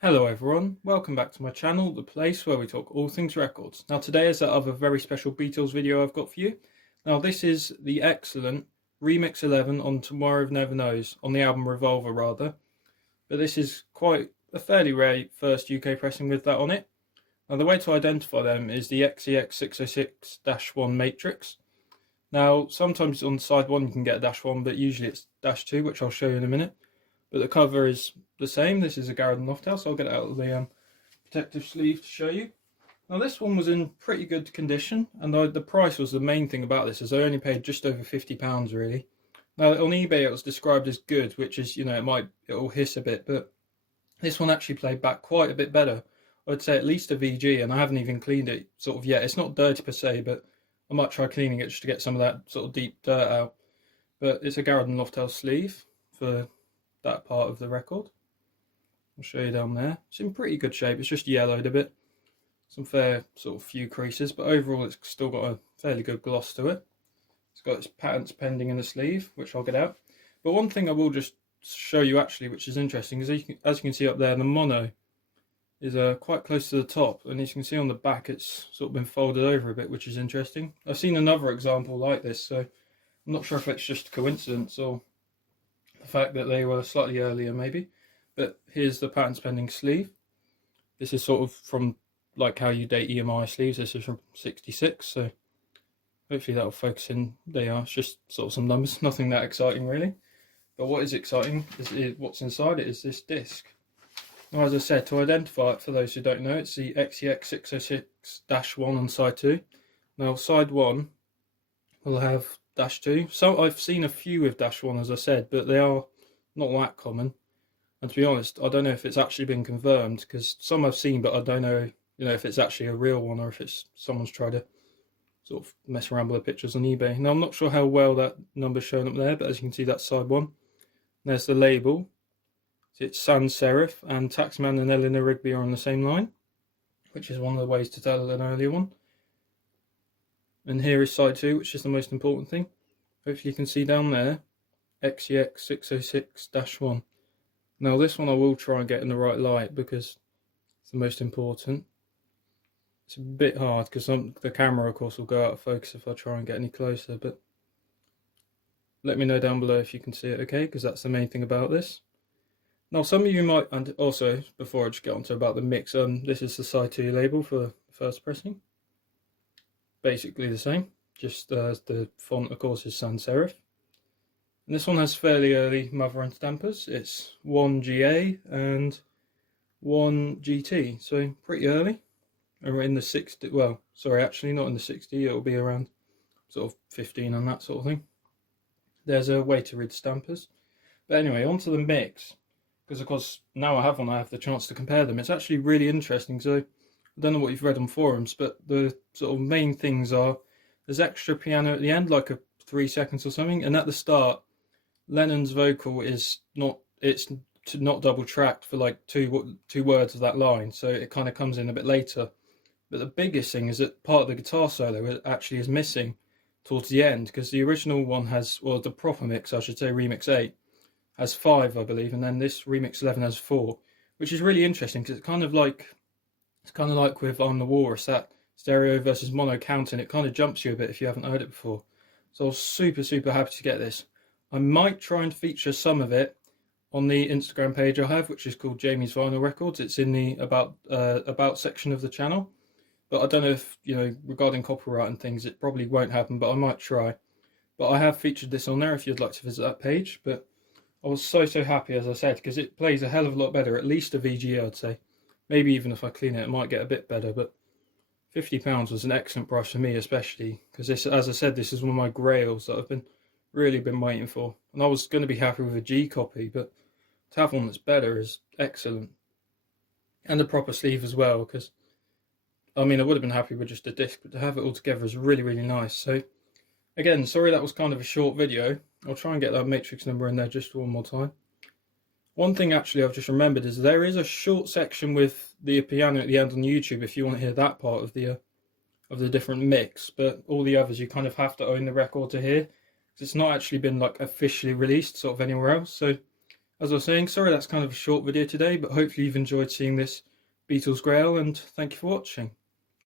Hello everyone, welcome back to my channel, the place where we talk all things records. Now today is that other very special Beatles video I've got for you. Now this is the excellent Remix 11 on Tomorrow Never Knows, on the album Revolver rather. But this is quite a fairly rare first UK pressing with that on it. Now the way to identify them is the XEX 606-1 matrix. Now sometimes on side 1 you can get a -1, but usually it's -2, which I'll show you in a minute. But the cover is the same. This is a Garrett and Lofthouse. I'll get it out of the protective sleeve to show you. Now this one was in pretty good condition, and the price was the main thing about this, as I only paid just over £50 really. Now on eBay it was described as good, which is, it'll hiss a bit, but this one actually played back quite a bit better. I'd say at least a VG, and I haven't even cleaned it sort of yet. It's not dirty per se, but I might try cleaning it just to get some of that sort of deep dirt out. But it's a Garrett and Lofthouse sleeve for that part of the record. I'll show you down there. It's in pretty good shape. It's just yellowed a bit. Some fair sort of few creases, but overall it's still got a fairly good gloss to it. It's got its patents pending in the sleeve, which I'll get out. But one thing I will just show you actually, which is interesting, is as you can see up there, the mono is quite close to the top, and as you can see on the back it's sort of been folded over a bit, which is interesting. I've seen another example like this, so I'm not sure if it's just a coincidence or the fact that they were slightly earlier maybe. But here's the patents pending sleeve. This is sort of from like how you date EMI sleeves. This is from 66, so hopefully that'll focus in. They are, it's just sort of some numbers, nothing that exciting really. But what is exciting is what's inside it is this disc. Now, as I said, to identify it, for those who don't know, it's the XEX 606-1 on side 2. Now side 1 will have -2. So I've seen a few with -1, as I said, but they are not that common. And to be honest, I don't know if it's actually been confirmed, because some I've seen, but I don't know, if it's actually a real one or if it's someone's tried to sort of mess around with the pictures on eBay. Now I'm not sure how well that number's shown up there, but as you can see, that's side 1. There's the label. It's sans serif, and Taxman and Eleanor Rigby are on the same line, which is one of the ways to tell an earlier one. And here is side 2, which is the most important thing. Hopefully you can see down there, XEX 606-1. Now this one I will try and get in the right light because it's the most important. It's a bit hard because the camera of course will go out of focus if I try and get any closer, but let me know down below if you can see it okay, because that's the main thing about this. Now some of you might, and also before I just get onto about the mix, this is the side 2 label for the first pressing. Basically the same, just the font of course is sans serif. And this one has fairly early mother and stampers. It's 1 GA and 1 GT, so pretty early. And we're in the 60, well, sorry, actually not in the 60, it'll be around sort of 15 and that sort of thing. There's a way to read stampers. But anyway, onto the mix, because of course now I have the chance to compare them. It's actually really interesting. So I don't know what you've read on forums, but the sort of main things are there's extra piano at the end, like a 3 seconds or something, and at the start Lennon's vocal is not double tracked for like two words of that line, so it kind of comes in a bit later. But the biggest thing is that part of the guitar solo actually is missing towards the end, because the original one has, well, the proper mix I should say, remix 8 has 5 I believe, and then this remix 11 has 4, which is really interesting because it's kind of like with On the Walrus, that stereo versus mono counting, it kind of jumps you a bit if you haven't heard it before. So I was super happy to get this. I might try and feature some of it on the Instagram page I have, which is called Jamie's Vinyl Records. It's in the about section of the channel. But I don't know if, regarding copyright and things, it probably won't happen, but I might try. But I have featured this on there if you'd like to visit that page. But I was so happy, as I said, because it plays a hell of a lot better, at least a VG I'd say. Maybe even if I clean it, it might get a bit better, but £50 was an excellent price for me, especially because this, as I said, this is one of my grails that I've really been waiting for. And I was going to be happy with a G copy, but to have one that's better is excellent. And a proper sleeve as well, because I mean I would have been happy with just a disc, but to have it all together is really nice. So again, sorry that was kind of a short video. I'll try and get that matrix number in there just one more time. One thing actually I've just remembered is there is a short section with the piano at the end on YouTube if you want to hear that part of the different mix, but all the others you kind of have to own the record to hear. It's not actually been like officially released sort of anywhere else, so As I was saying, sorry that's kind of a short video today, but hopefully you've enjoyed seeing this Beatles Grail, and thank you for watching.